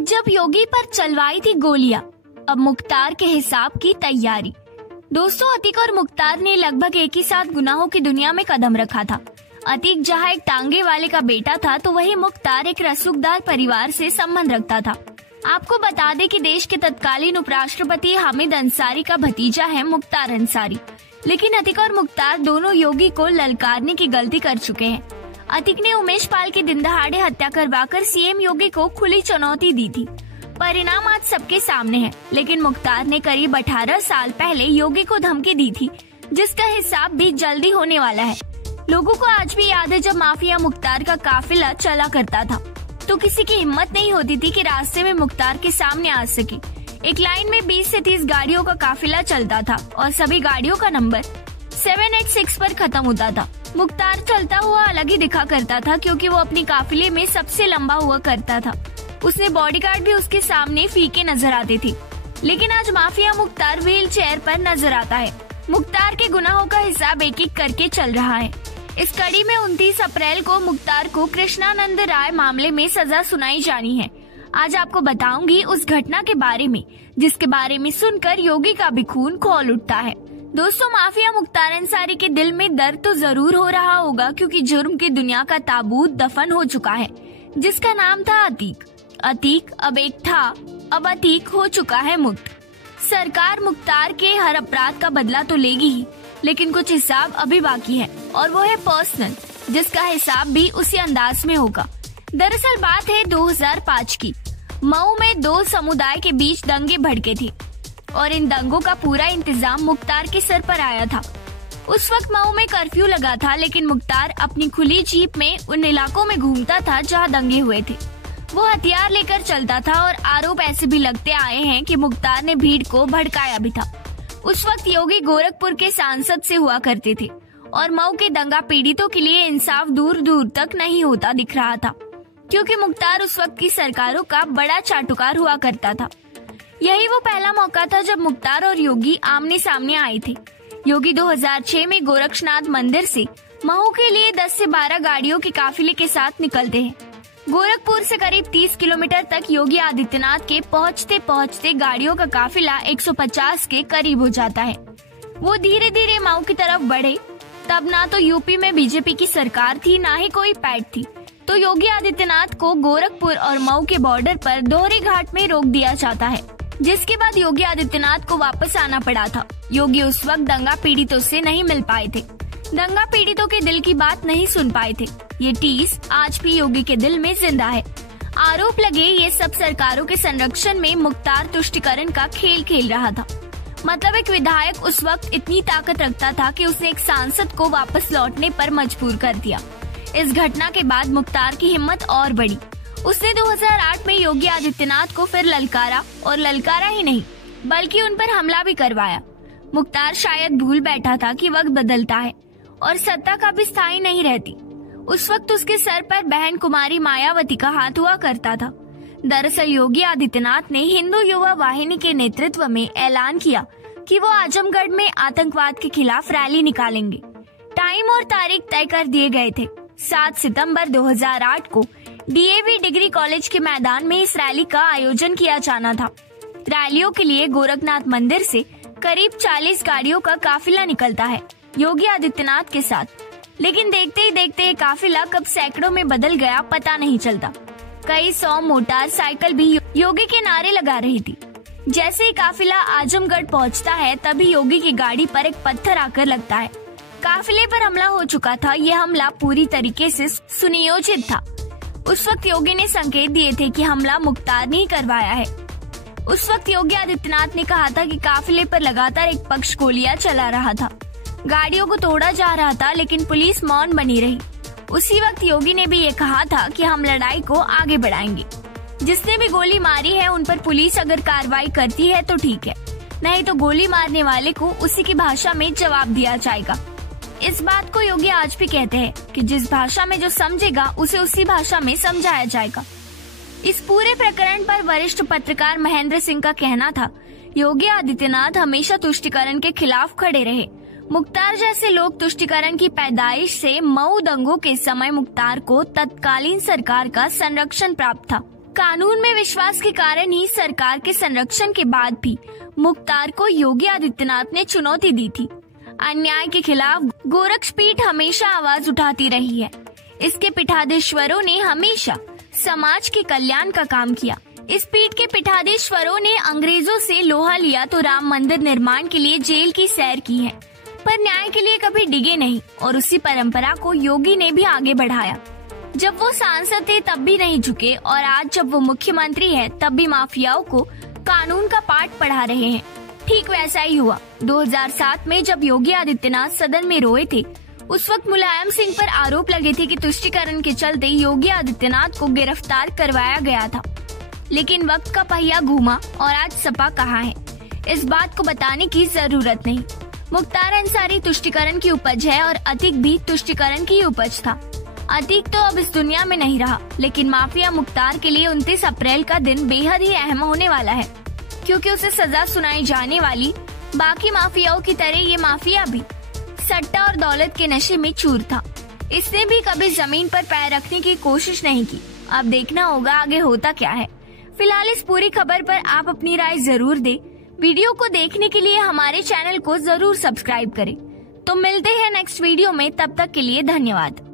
जब योगी पर चलवाई थी गोलियां, अब मुख्तार के हिसाब की तैयारी। दोस्तों, अतीक और मुख्तार ने लगभग एक ही साथ गुनाहों की दुनिया में कदम रखा था। अतीक जहां एक टांगे वाले का बेटा था, तो वही मुख्तार एक रसूखदार परिवार से संबंध रखता था। आपको बता दें कि देश के तत्कालीन उपराष्ट्रपति हामिद अंसारी का भतीजा है मुख्तार अंसारी। लेकिन अतीक और मुख्तार दोनों योगी को ललकारने की गलती कर चुके हैं। अतीक ने उमेश पाल की दिन दहाड़े हत्या करवाकर सीएम योगी को खुली चुनौती दी थी। परिणाम आज सबके सामने है। लेकिन मुख्तार ने करीब 18 साल पहले योगी को धमकी दी थी, जिसका हिसाब भी जल्दी होने वाला है। लोगों को आज भी याद है जब माफिया मुख्तार का काफिला चला करता था, तो किसी की हिम्मत नहीं होती थी कि रास्ते में मुख्तार के सामने आ सके। एक लाइन में 20 से 30 गाड़ियों का काफिला चलता था और सभी गाड़ियों का नंबर 786 पर खत्म होता था। मुख्तार चलता हुआ अलग ही दिखा करता था, क्योंकि वो अपनी काफिले में सबसे लंबा हुआ करता था। उसने बॉडीगार्ड भी उसके सामने फीके नजर आते थे। लेकिन आज माफिया मुख्तार व्हील चेयर पर नजर आता है। मुख्तार के गुनाहों का हिसाब एक एक करके चल रहा है। इस कड़ी में 29 अप्रैल को मुख्तार को कृष्णानंद राय मामले में सजा सुनाई जानी है। आज आपको बताऊंगी उस घटना के बारे में, जिसके बारे में सुनकर योगी का भी खून खौल उठता है। दोस्तों, माफिया मुख्तार अंसारी के दिल में दर्द तो जरूर हो रहा होगा, क्योंकि जुर्म की दुनिया का ताबूत दफन हो चुका है, जिसका नाम था अतीक। अतीक अब एक था, अब अतीक हो चुका है मुक्त। सरकार मुख्तार के हर अपराध का बदला तो लेगी ही, लेकिन कुछ हिसाब अभी बाकी है, और वो है पर्सनल, जिसका हिसाब भी उसी अंदाज में होगा। दरअसल बात है 2005 की। मऊ में दो समुदाय के बीच दंगे भड़के थे और इन दंगों का पूरा इंतजाम मुख्तार के सर पर आया था। उस वक्त मऊ में कर्फ्यू लगा था, लेकिन मुख्तार अपनी खुली जीप में उन इलाकों में घूमता था जहां दंगे हुए थे। वो हथियार लेकर चलता था और आरोप ऐसे भी लगते आए हैं कि मुख्तार ने भीड़ को भड़काया भी था। उस वक्त योगी गोरखपुर के सांसद से हुआ करते थे और मऊ के दंगा पीड़ितों के लिए इंसाफ दूर दूर तक नहीं होता दिख रहा था, क्योंकि मुख्तार उस वक्त की सरकारों का बड़ा चाटुकार हुआ करता था। यही वो पहला मौका था जब मुख्तार और योगी आमने सामने आए थे। योगी 2006 में गोरक्षनाथ मंदिर से मऊ के लिए 10 से 12 गाड़ियों के काफिले के साथ निकलते हैं। गोरखपुर से करीब 30 किलोमीटर तक योगी आदित्यनाथ के पहुंचते पहुंचते गाड़ियों का काफिला 150 के करीब हो जाता है। वो धीरे धीरे मऊ की तरफ बढ़े। तब ना तो यूपी में बीजेपी की सरकार थी, ना ही कोई पैठ थी, तो योगी आदित्यनाथ को गोरखपुर और मऊ के बॉर्डर पर दोहरी घाट में रोक दिया जाता है, जिसके बाद योगी आदित्यनाथ को वापस आना पड़ा था। योगी उस वक्त दंगा पीड़ितों से नहीं मिल पाए थे, दंगा पीड़ितों के दिल की बात नहीं सुन पाए थे। ये टीस आज भी योगी के दिल में जिंदा है। आरोप लगे ये सब सरकारों के संरक्षण में मुख्तार तुष्टिकरण का खेल खेल रहा था। मतलब एक विधायक उस वक्त इतनी ताकत रखता था कि उसने एक सांसद को वापस लौटने पर मजबूर कर दिया। इस घटना के बाद मुख्तार की हिम्मत और बढ़ी। उसने 2008 में योगी आदित्यनाथ को फिर ललकारा, और ललकारा ही नहीं बल्कि उन पर हमला भी करवाया। मुख्तार शायद भूल बैठा था कि वक्त बदलता है और सत्ता कभी स्थायी नहीं रहती। उस वक्त उसके सर पर बहन कुमारी मायावती का हाथ हुआ करता था। दरअसल योगी आदित्यनाथ ने हिंदू युवा वाहिनी के नेतृत्व में ऐलान किया कि वो आजमगढ़ में आतंकवाद के खिलाफ रैली निकालेंगे। टाइम और तारीख तय कर दिए गए थे। 7 सितंबर 2008 को डीएवी डिग्री कॉलेज के मैदान में इस रैली का आयोजन किया जाना था। रैलियों के लिए गोरखनाथ मंदिर से करीब 40 गाड़ियों का काफिला निकलता है योगी आदित्यनाथ के साथ। लेकिन देखते ही देखते ये काफिला कब सैकड़ों में बदल गया पता नहीं चलता। कई 100 मोटरसाइकिल भी योगी के नारे लगा रही थी। जैसे ही काफिला आजमगढ़ पहुंचता है, तभी योगी की गाड़ी पर एक पत्थर आकर लगता है। काफिले पर हमला हो चुका था। ये हमला पूरी तरीके से सुनियोजित था। उस वक्त योगी ने संकेत दिए थे कि हमला मुख्तार ने ही करवाया है। उस वक्त योगी आदित्यनाथ ने कहा था कि काफिले पर लगातार एक पक्ष गोलियां चला रहा था, गाड़ियों को तोड़ा जा रहा था, लेकिन पुलिस मौन बनी रही। उसी वक्त योगी ने भी ये कहा था कि हम लड़ाई को आगे बढ़ाएंगे। जिसने भी गोली मारी है उन पर पुलिस अगर कार्रवाई करती है तो ठीक है, नहीं तो गोली मारने वाले को उसी की भाषा में जवाब दिया जाएगा। इस बात को योगी आज भी कहते हैं कि जिस भाषा में जो समझेगा उसे उसी भाषा में समझाया जाएगा। इस पूरे प्रकरण पर वरिष्ठ पत्रकार महेंद्र सिंह का कहना था, योगी आदित्यनाथ हमेशा तुष्टिकरण के खिलाफ खड़े रहे। मुख्तार जैसे लोग तुष्टिकरण की पैदाइश से मऊ दंगों के समय मुख्तार को तत्कालीन सरकार का संरक्षण प्राप्त था। कानून में विश्वास के कारण ही सरकार के संरक्षण के बाद भी मुख्तार को योगी आदित्यनाथ ने चुनौती दी थी। अन्याय के खिलाफ गोरक्षपीठ हमेशा आवाज उठाती रही है। इसके पीठाधीश्वरों ने हमेशा समाज के कल्याण का काम किया। इस पीठ के पीठाधीश्वरों ने अंग्रेजों से लोहा लिया तो राम मंदिर निर्माण के लिए जेल की सैर की है, पर न्याय के लिए कभी डिगे नहीं और उसी परंपरा को योगी ने भी आगे बढ़ाया। जब वो सांसद थे तब भी नहीं झुके और आज जब वो मुख्यमंत्री है तब भी माफियाओं को कानून का पाठ पढ़ा रहे हैं। ठीक वैसा ही हुआ 2007 में जब योगी आदित्यनाथ सदन में रोए थे। उस वक्त मुलायम सिंह पर आरोप लगे थे कि तुष्टीकरण के चलते योगी आदित्यनाथ को गिरफ्तार करवाया गया था, लेकिन वक्त का पहिया घूमा और आज सपा कहाँ है, इस बात को बताने की जरूरत नहीं। मुख्तार अंसारी तुष्टीकरण की उपज है और अतीक भी तुष्टीकरण की उपज था। अतीक तो अब इस दुनिया में नहीं रहा, लेकिन माफिया मुख्तार के लिए 29 अप्रैल का दिन बेहद ही अहम होने वाला है, क्योंकि उसे सजा सुनाई जाने वाली। बाकी माफियाओं की तरह ये माफिया भी सट्टा और दौलत के नशे में चूर था। इसने भी कभी जमीन पर पैर रखने की कोशिश नहीं की। अब देखना होगा आगे होता क्या है। फिलहाल इस पूरी खबर पर आप अपनी राय जरूर दें। वीडियो को देखने के लिए हमारे चैनल को जरूर सब्सक्राइब करें। तो मिलते हैं नेक्स्ट वीडियो में, तब तक के लिए धन्यवाद।